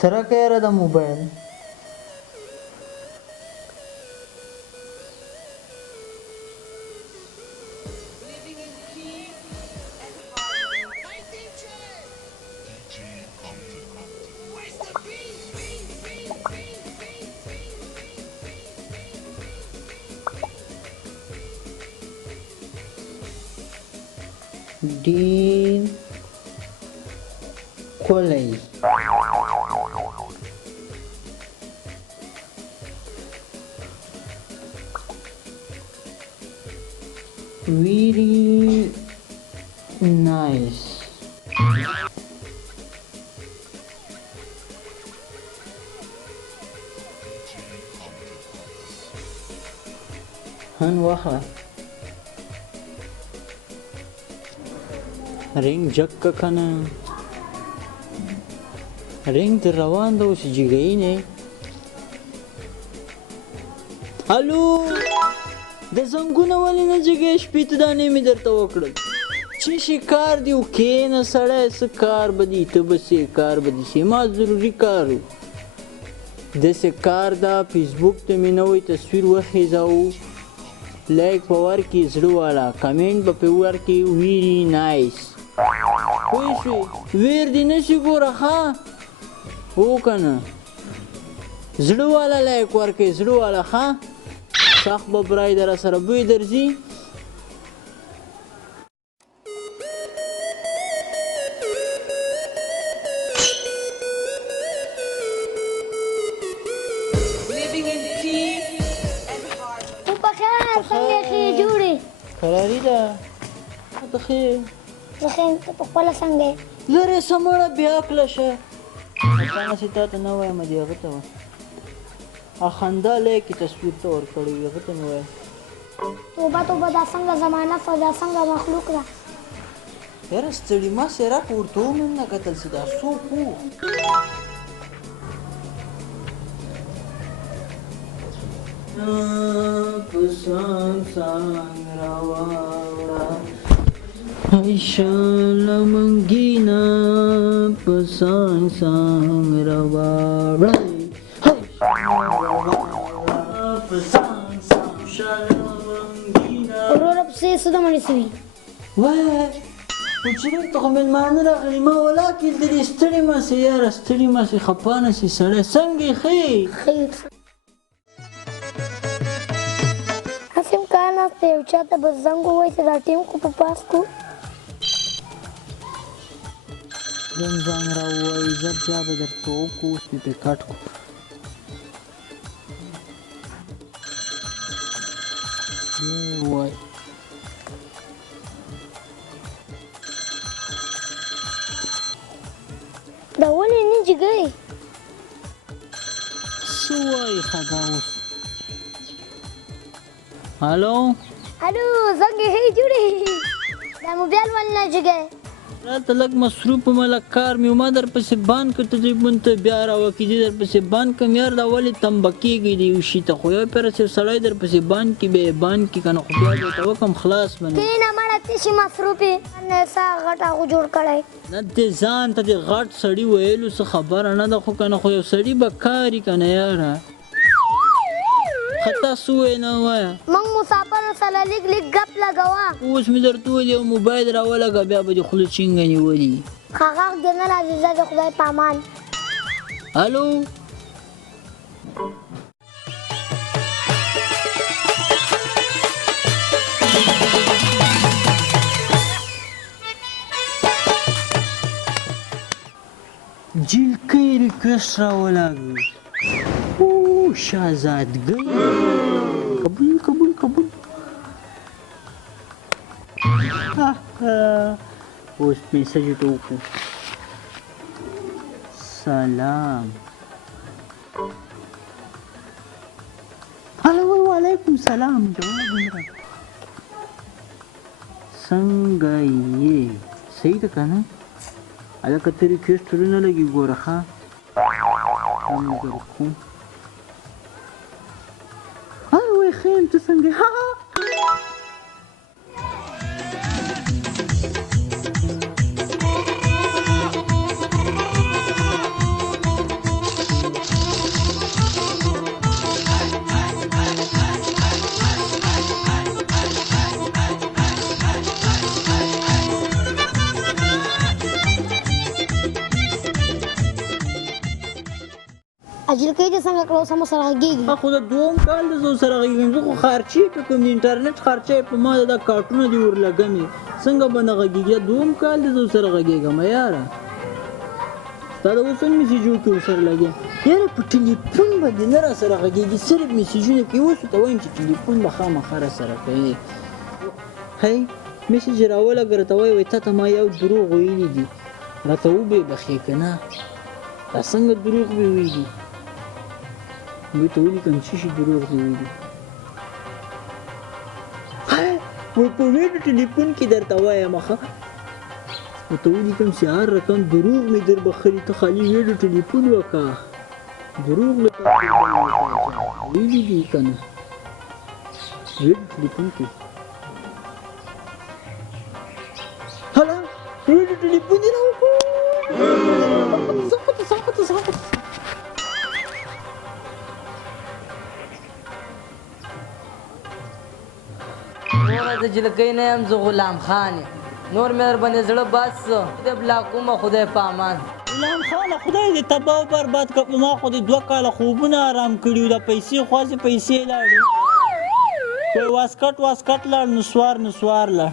ترکه یاره د موبایل ډین کولی very nice هن واخله رنگ جک کنه رنگ در روان ده اوس جګی نه الو د زنګونه ولې نه جګی شپې ته دانې مې درته وکړل چې شي کار دی وکېنه سړی څه کار به دي ته به سې کار به دي سې ما ضروري کار و داسې کار ده فیسبوک ته مې نوی تصویر وخیځوو لایک به ورکړي زړه والا کمنټ به پرې ورکړي ویري نایس پوه شوې ویر دې نه شي ګوره ښه هو که نه زړه والا لایک ورکړئ زړه والا ښه سخت به برای در سره بوی درځي قراري ده ته ښې زه ښه یم ته پخپله څنګه یې لرې سمړه بیا کله شه تاسې تا ته نه وایم دې هغه ته وه خندا لایکې تصویر ته ورکړی وي هغه ته مې وایم توبه توبه دا څنګه زمانه شوه دا څنګه مخلوق ده یاره ستړي ما سیرک ورته ومې نه کتل چې دا څوک و په څنګ څنګ راواړه عیشه لمنګینه په څنګ څنګ راواړه وروره پسې څه دمړې سوي وای کوچني ته خو مېلمانه راغلي ما ولاکې دلې ستړي ماسې یاره ستړي ماسې خفه نه سي سړی څنګه یې ښه یې خیر هسې هم کار ناست دی یو چا ته به زنګ ووایي چې دا ټیم خو په پاس کړو زنګ زنګ را ووایي ژر بیا به درته وکړو اوس مې پرې کټ کړو وای دا ولې نه جګی څه وایي ښه دا اوس هلو الو څنګه یې جوړې دا موبایل ولې نه جګی راته لږ مصروف وم لږ کار مې و ما درپسې بند کړ تقریبا ته بیا راوکېدې درپسې بند کړم یار دا ولې تمبه کېږي د یو شي ته خو یو پیره صرف سړی درپسې بند کړي بیا یې بند کړي که نه خو بیا درته وکړم خلاص به نه کېنه مړه تشي مصروف یې نه سا غټ هغو جوړ کړی نه دې ځان ته دې غټ سړي ویلو څه خبره نه ده خو که نه خو یو سړي به کار وي که نه یاره خطا څه وایې نه ووایه موږ مسافرو سره لږ لږ ګپ لګوه اوس مې درته وویل یو موبایل راولګه بیا به دې خوله چینګه نیولي ښه غږ دې نه راځي زه د خدای په امان الو جلکۍ ریکویسټ راولګوي شهزادګۍ قبول قبول قبول اوس میسج ورته وکړو سلام هلو وعلیکم سلام جواب یې راکړ څنګه یې صحیح ده که نه هلکه ته ریکویسټ ونه لګي ګوره ښه کوم وای ښه یم ته څنګه اجلکۍ دې څنګه کړه اوس هم سره غږېږي خو د دوم کال د زه سره غږېږم زه خو خرچې پې کوم د انټرنېټ خرچه یې په ما دا کارټونه دي ورلګمې څنګه به نه غږېږي دوم کال د زه سره غږېږم یاره ستا د اوس هم میسیجو کې ورسره لګیا یاره په ټلیفون باندې نه را سره غږېږي صرف میسیجونه کوي اوس ورته وایم چې ټلیفون به خامخا را سره کوي هی میسیج راولګه راته وایي تا ته ما یو دروغ ویلي دي راته وبې بخې که نه دا څنګه دروغ مې ویلي دوی ته ولیکم څه شي دروغ دې ویلي وایي په ویډیو ټلیفون کې درته وایم ښه ورته ولیکم چې هر رقم دروغ مې در بخلي ته خالي ویډیو ټلیفون وکړه دروغ مې ویلي دي که نه ویډیو ټلیفون کې هله ویډیو ټلیفون یې راوکړو ساقط نوره د جلکۍ نه یم زه غلام خان یم نور مې در باندې زړه بس د بلاکومه خدای په امان غلام خانه خدای دې تباه او برباد کړه په ما خو دې 2 کاله خوبونه آرام کړي وو د پیسې خواسې پیسې لاړې واسکټ لاړ نسوار لاړ